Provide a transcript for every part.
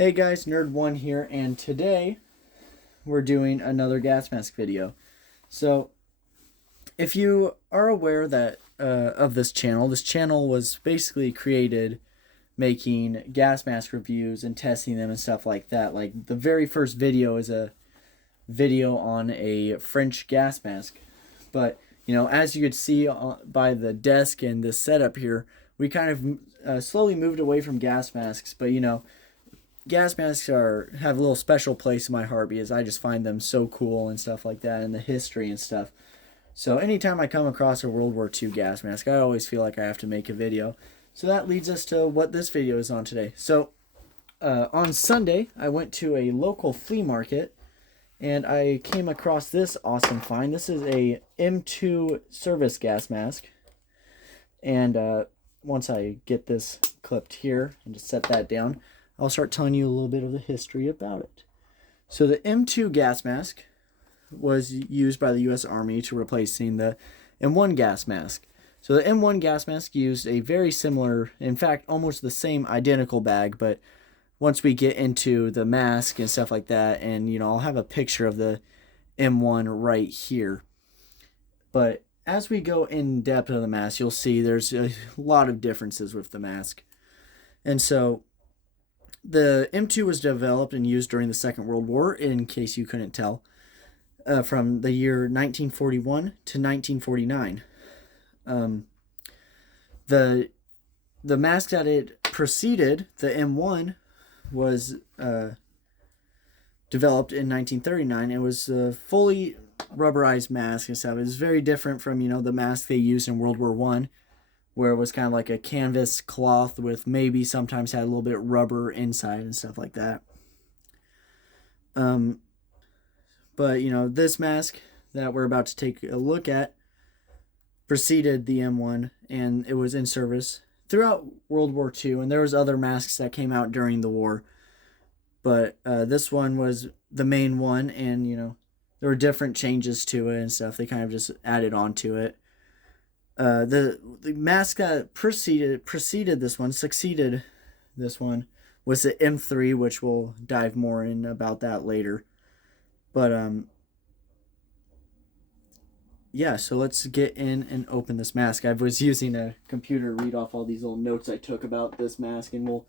Hey guys, Nerd1 here, and today we're doing another gas mask video. So, if you are aware that of this channel was basically created making gas mask reviews and testing them and stuff like that. Like, the very first video is a video on a French gas mask. But, as you could see by the desk and the setup here, we kind of slowly moved away from gas masks, but gas masks have a little special place in my heart because I just find them so cool and stuff like that, and the history and stuff. So anytime I come across a World War II gas mask, I always feel like I have to make a video. So that leads us to what this video is on today. So on Sunday, I went to a local flea market and I came across this awesome find. This is a M2 service gas mask. And once I get this clipped here and just set that down, I'll start telling you a little bit of the history about it. So the M2 gas mask was used by the U.S. Army to replacing the M1 gas mask. So the M1 gas mask used a very similar, in fact, almost the same identical bag, but once we get into the mask and stuff like that, and I'll have a picture of the M1 right here. But as we go in depth of the mask, you'll see there's a lot of differences with the mask. And so the M2 was developed and used during the Second World War, in case you couldn't tell, from the year 1941 to 1949. The mask that it preceded, the M1, was developed in 1939. It was a fully rubberized mask and stuff. It was very different from the mask they used in World War I, where it was kind of like a canvas cloth with maybe sometimes had a little bit of rubber inside and stuff like that. But this mask that we're about to take a look at preceded the M1, and it was in service throughout World War II, and there was other masks that came out during the war. But this one was the main one, and there were different changes to it and stuff. They kind of just added on to it. The mask that succeeded this one was the M3, which we'll dive more in about that later. But yeah, so let's get in and open this mask. I was using a computer to read off all these little notes I took about this mask, and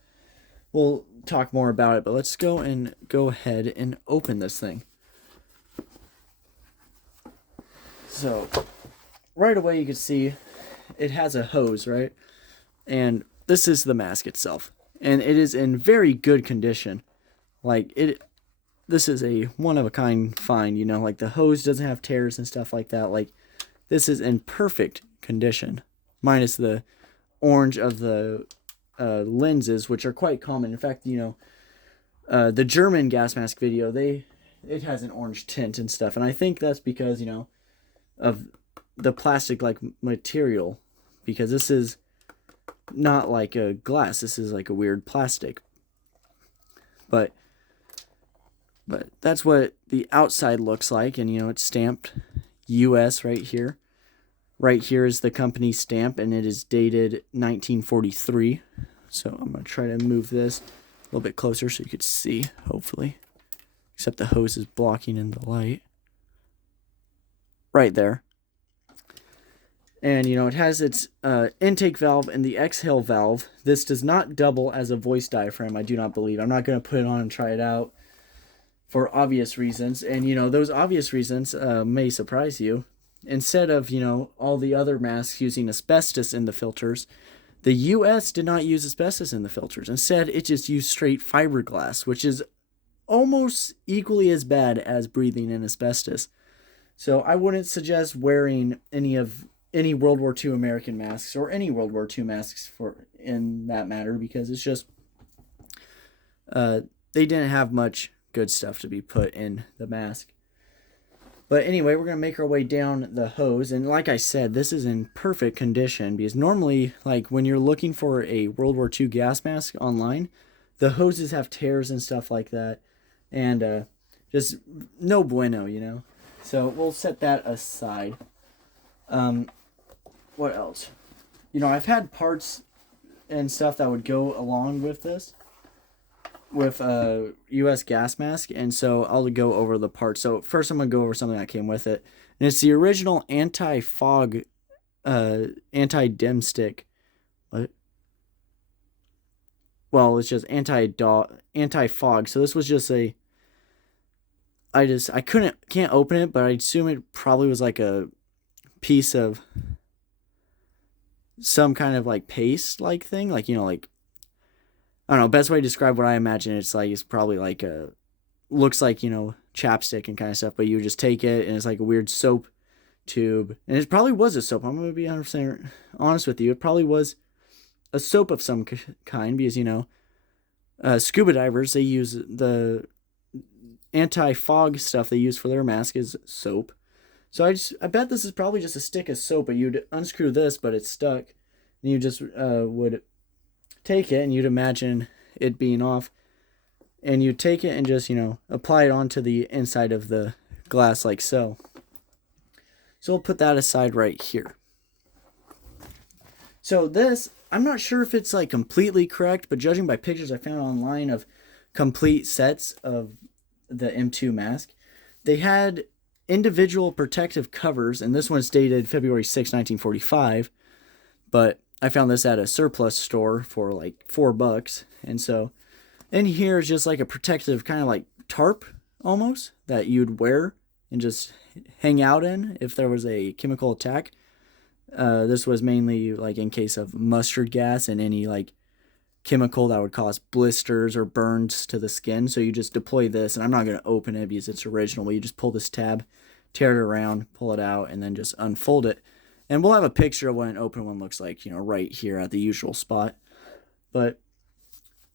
we'll talk more about it. But let's go ahead and open this thing. So right away you can see it has a hose, right? And this is the mask itself, and it is in very good condition. This is a one-of-a-kind find, like the hose doesn't have tears and stuff like that. Like, this is in perfect condition, minus the orange of the lenses, which are quite common. In fact, the German gas mask video, it has an orange tint and stuff, and I think that's because, of the plastic-like material, because this is not like a glass. This is like a weird plastic. But that's what the outside looks like, and it's stamped U.S. right here. Right here is the company stamp, and it is dated 1943. So I'm going to try to move this a little bit closer so you could see, hopefully. Except the hose is blocking in the light. Right there. And, it has its intake valve and the exhale valve. This does not double as a voice diaphragm, I do not believe. I'm not going to put it on and try it out for obvious reasons. And, those obvious reasons may surprise you. Instead of, all the other masks using asbestos in the filters, the U.S. did not use asbestos in the filters. Instead, it just used straight fiberglass, which is almost equally as bad as breathing in asbestos. So I wouldn't suggest wearing any World War II American masks, or any World War II masks in that matter, because it's just they didn't have much good stuff to be put in the mask. But anyway, we're going to make our way down the hose, and like I said, this is in perfect condition, because normally, like, when you're looking for a World War II gas mask online, the hoses have tears and stuff like that, and just no bueno, So we'll set that aside. What else? I've had parts and stuff that would go along with this. with a U.S. gas mask, and so I'll go over the parts. So first, I'm gonna go over something that came with it, and it's the original anti-fog, anti-dim stick. What? Well, it's just anti-fog. So this was just a. I can't open it, but I assume it probably was like a piece of some kind of like paste like thing, like like I don't know. Best way to describe what I imagine it's like is probably like a looks like chapstick and kind of stuff, but you just take it and it's like a weird soap tube, and it probably was a soap. I'm gonna be 100% honest with you. It probably was a soap of some kind because scuba divers, they use the anti-fog stuff they use for their mask is soap. So I bet this is probably just a stick of soap, but you'd unscrew this, but it's stuck, and you just would take it, and you'd imagine it being off, and you take it and just apply it onto the inside of the glass like so. So we'll put that aside right here. So this, I'm not sure if it's like completely correct, but judging by pictures I found online of complete sets of the M2 mask, they had individual protective covers, and this one's dated February 6, 1945, but I found this at a surplus store for like $4, and so in here is just like a protective kind of like tarp almost that you'd wear and just hang out in if there was a chemical attack. This was mainly like in case of mustard gas and any like chemical that would cause blisters or burns to the skin. So you just deploy this, and I'm not going to open it because it's original, but you just pull this tab, tear it around, pull it out, and then just unfold it. And we'll have a picture of what an open one looks like, right here at the usual spot. But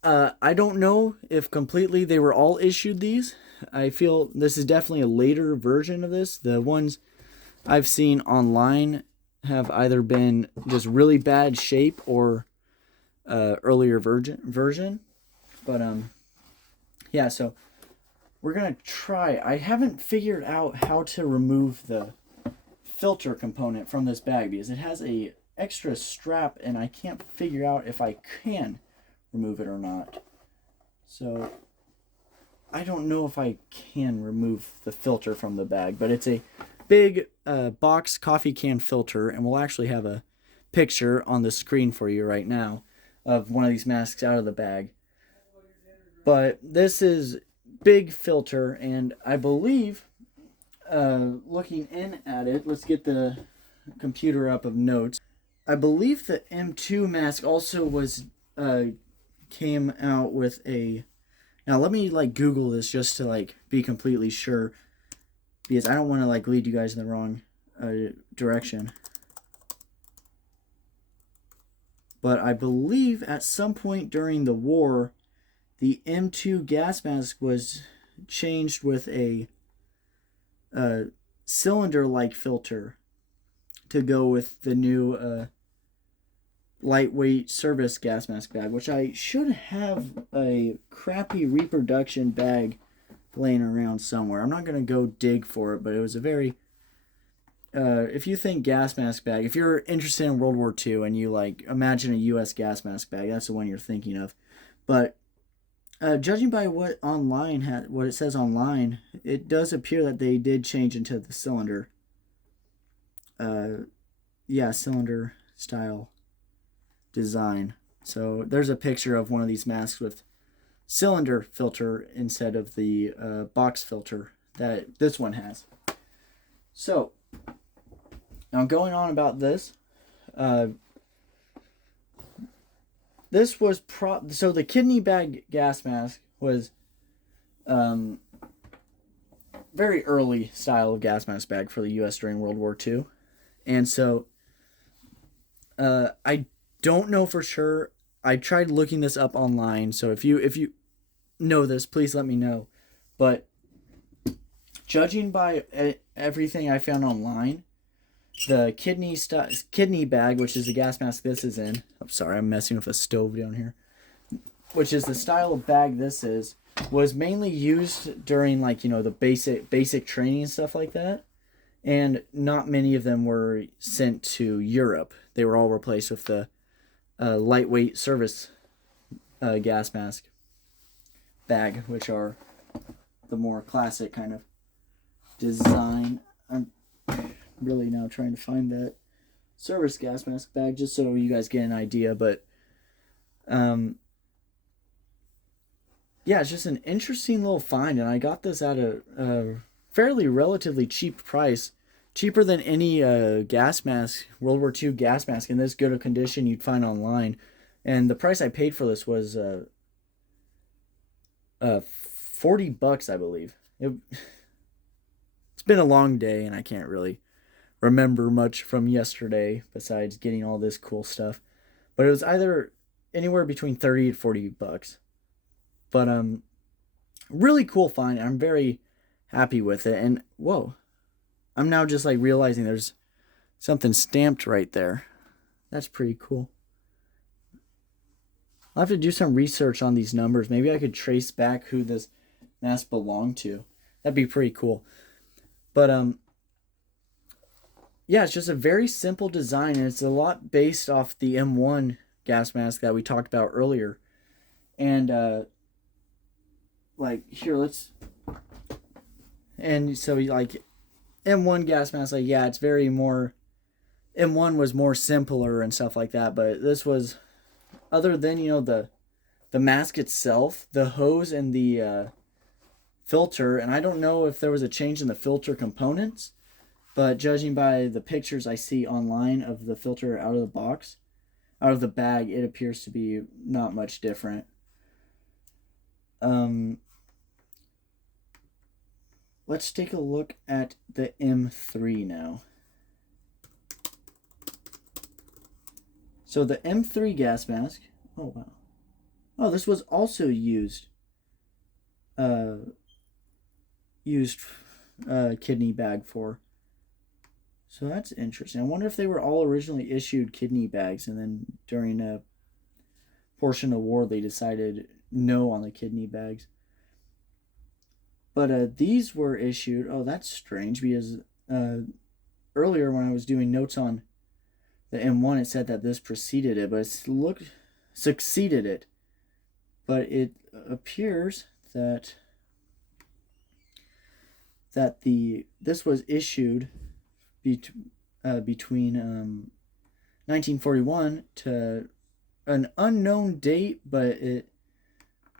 I don't know if completely they were all issued these. I feel this is definitely a later version of this. The ones I've seen online have either been just really bad shape or earlier version. But yeah, so we're gonna try. I haven't figured out how to remove the filter component from this bag because it has a extra strap, and I can't figure out if I can remove it or not. So I don't know if I can remove the filter from the bag, but it's a big box coffee can filter, and we'll actually have a picture on the screen for you right now of one of these masks out of the bag. But this is big filter, and I believe looking in at it, let's get the computer up of notes. I believe the M2 mask also was came out with a. Now let me like Google this just to like be completely sure, because I don't want to like lead you guys in the wrong direction. But I believe at some point during the war, the M2 gas mask was changed with a cylinder-like filter to go with the new lightweight service gas mask bag, which I should have a crappy reproduction bag laying around somewhere. I'm not going to go dig for it, but it was a very if you think gas mask bag, if you're interested in World War II and you like imagine a U.S. gas mask bag, that's the one you're thinking of. But judging by what it says online, it does appear that they did change into the cylinder. Cylinder style design. So there's a picture of one of these masks with cylinder filter instead of the box filter that this one has. So now going on about this, this was so the kidney bag gas mask was very early style of gas mask bag for the U.S. during World War II, and so I don't know for sure. I tried looking this up online, so if you know this, please let me know. But judging by everything I found online, the kidney bag, which is the gas mask this is in. I'm sorry, I'm messing with a stove down here. Which is the style of bag this is, was mainly used during like the basic training and stuff like that, and not many of them were sent to Europe. They were all replaced with the lightweight service gas mask. bag, which are the more classic kind of design. I'm really now trying to find that service gas mask bag just so you guys get an idea, but yeah, it's just an interesting little find, and I got this at a fairly relatively cheap price, cheaper than any gas mask, World War II gas mask in this good a condition you'd find online. And the price I paid for this was $40, I believe. It's been a long day, and I can't really remember much from yesterday besides getting all this cool stuff. But it was either anywhere between 30 to $40. But really cool find. I'm very happy with it. And whoa, I'm now just like realizing there's something stamped right there. That's pretty cool. I'll have to do some research on these numbers. Maybe I could trace back who this mask belonged to. That'd be pretty cool. But yeah, it's just a very simple design, and it's a lot based off the M1 gas mask that we talked about earlier. And like here, and so like M1 gas mask, like yeah, it's very more, M1 was more simpler and stuff like that, but this was, other than, you know, the mask itself, the hose and the filter, and I don't know if there was a change in the filter components, but judging by the pictures I see online of the filter out of the box, out of the bag, it appears to be not much different. Let's take a look at the M3 now. So the M3 gas mask, oh wow. Oh, this was also used kidney bag for. So that's interesting. I wonder if they were all originally issued kidney bags, and then during a portion of war they decided no on the kidney bags. But these were issued. Oh, that's strange, because earlier when I was doing notes on the M1, it said that this preceded it, but it succeeded it. But it appears that this was issued between 1941 to an unknown date, but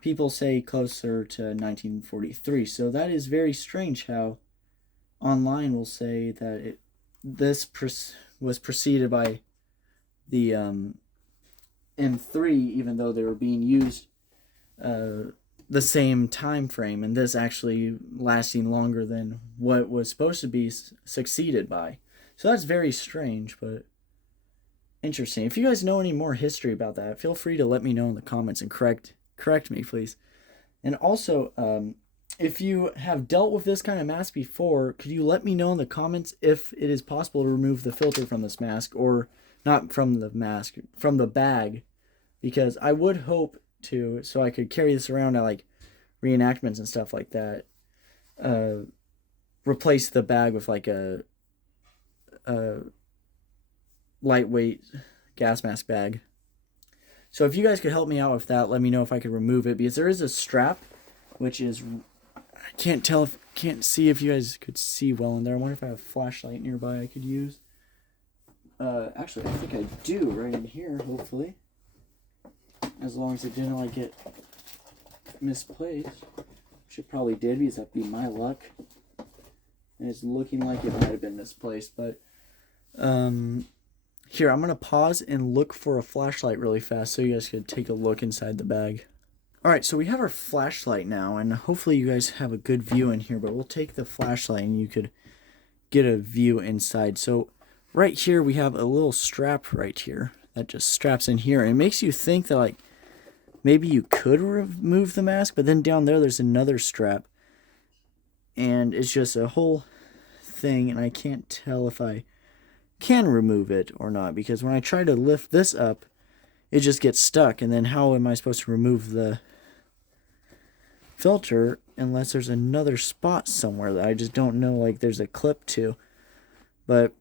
people say closer to 1943. So that is very strange how online will say that this was preceded by the M3, even though they were being used the same time frame, and this actually lasting longer than what was supposed to be succeeded by. So that's very strange, but interesting. If you guys know any more history about that, feel free to let me know in the comments and correct me, please. And also, if you have dealt with this kind of mask before, could you let me know in the comments if it is possible to remove the filter from this mask, or not from the mask, from the bag, because I would hope to, so I could carry this around at like reenactments and stuff like that, replace the bag with like a lightweight gas mask bag. So if you guys could help me out with that, let me know if I could remove it, because there is a strap, which is, I can't see if you guys could see well in there. I wonder if I have a flashlight nearby I could use. Actually, I think I do right in here, hopefully. As long as it didn't like get misplaced, which it probably did, because that'd be my luck. And it's looking like it might have been misplaced, but here, I'm gonna pause and look for a flashlight really fast so you guys could take a look inside the bag. Alright, so we have our flashlight now, and hopefully you guys have a good view in here, but we'll take the flashlight and you could get a view inside. So right here we have a little strap right here that just straps in here, and it makes you think that like maybe you could remove the mask, but then down there's another strap, and it's just a whole thing, and I can't tell if I can remove it or not, because when I try to lift this up, it just gets stuck, and then how am I supposed to remove the filter unless there's another spot somewhere that I just don't know, like there's a clip to. But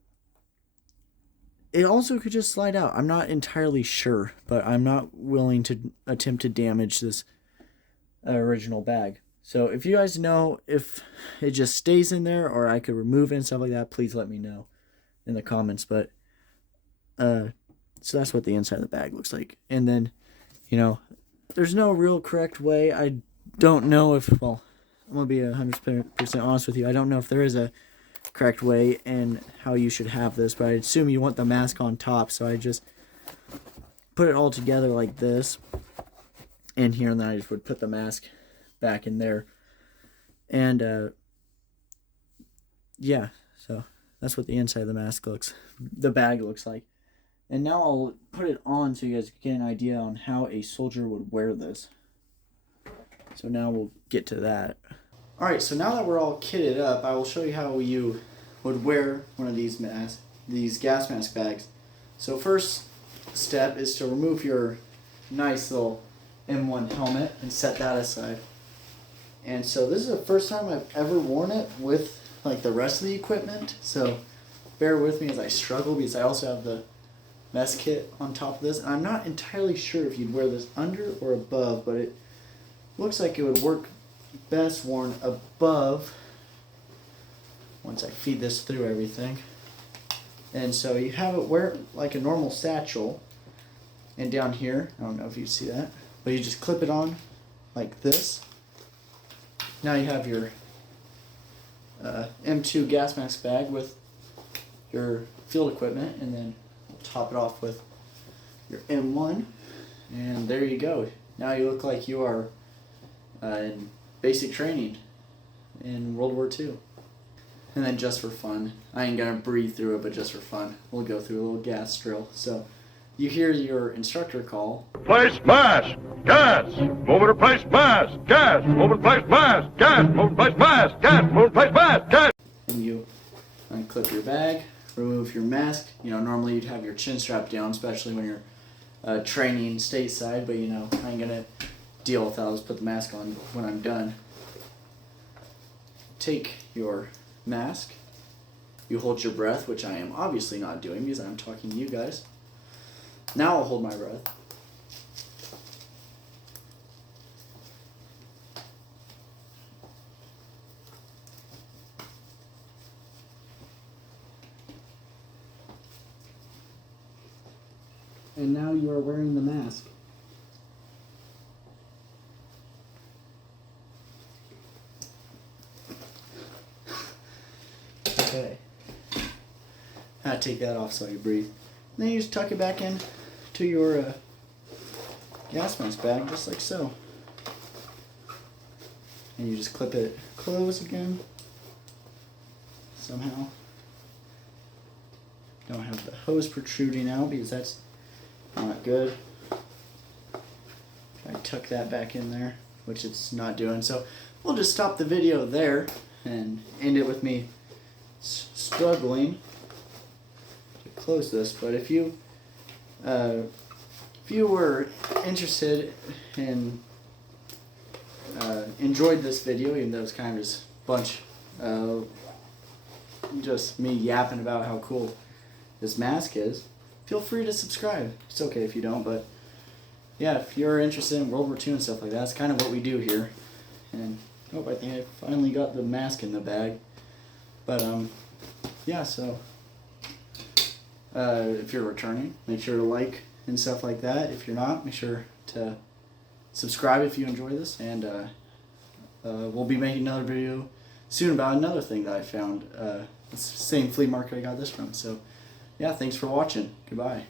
it also could just slide out. I'm not entirely sure, but I'm not willing to attempt to damage this original bag. So if you guys know if it just stays in there or I could remove it and stuff like that, please let me know in the comments. But so that's what the inside of the bag looks like. And then, you know, there's no real correct way. I don't know if, well, I'm going to be 100% honest with you. I don't know if there is a correct way and how you should have this, but I assume you want the mask on top. So I just put it all together like this in here, and then I just would put the mask back in there. And yeah, so that's what the inside of the bag looks like. And now I'll put it on so you guys can get an idea on how a soldier would wear this. So now we'll get to that. Alright, so now that we're all kitted up, I will show you how you would wear one of these gas mask bags. So first step is to remove your nice little M1 helmet and set that aside. And so this is the first time I've ever worn it with like the rest of the equipment. So bear with me as I struggle because I also have the mess kit on top of this. And I'm not entirely sure if you'd wear this under or above, but it looks like it would work best worn above once I feed this through everything. And so you have it wear like a normal satchel, and down here, I don't know if you see that, but you just clip it on like this. Now you have your M2 gas mask bag with your field equipment, and then we'll top it off with your M1, and there you go. Now you look like you are in basic training in World War II. And then just for fun, I ain't gonna breathe through it, but just for fun, we'll go through a little gas drill. So you hear your instructor call. Place mask, gas, moving to place mask, gas, moving to place mask, gas, moving to place mask, gas, moving to place mask, gas. And you unclip your bag, remove your mask. You know, normally you'd have your chin strap down, especially when you're training stateside, but you know, I ain't gonna deal with that. I'll just put the mask on when I'm done. Take your mask, you hold your breath, which I am obviously not doing because I'm talking to you guys. Now I'll hold my breath. And now you are wearing the mask. Okay. I take that off so you breathe. Then you just tuck it back in to your gas mask bag, just like so. And you just clip it close again. Somehow. Don't have the hose protruding out because that's not good. I tuck that back in there, which it's not doing. So we'll just stop the video there and end it with me struggling to close this. But if you were interested and enjoyed this video, even though it's kind of just a bunch of just me yapping about how cool this mask is, feel free to subscribe. It's okay if you don't, but yeah, if you're interested in World War II and stuff like that, that's kind of what we do here. And I think I finally got the mask in the bag. But yeah, so if you're returning, make sure to like and stuff like that. If you're not, make sure to subscribe if you enjoy this, and we'll be making another video soon about another thing that I found. It's the same flea market I got this from. So yeah, thanks for watching. Goodbye.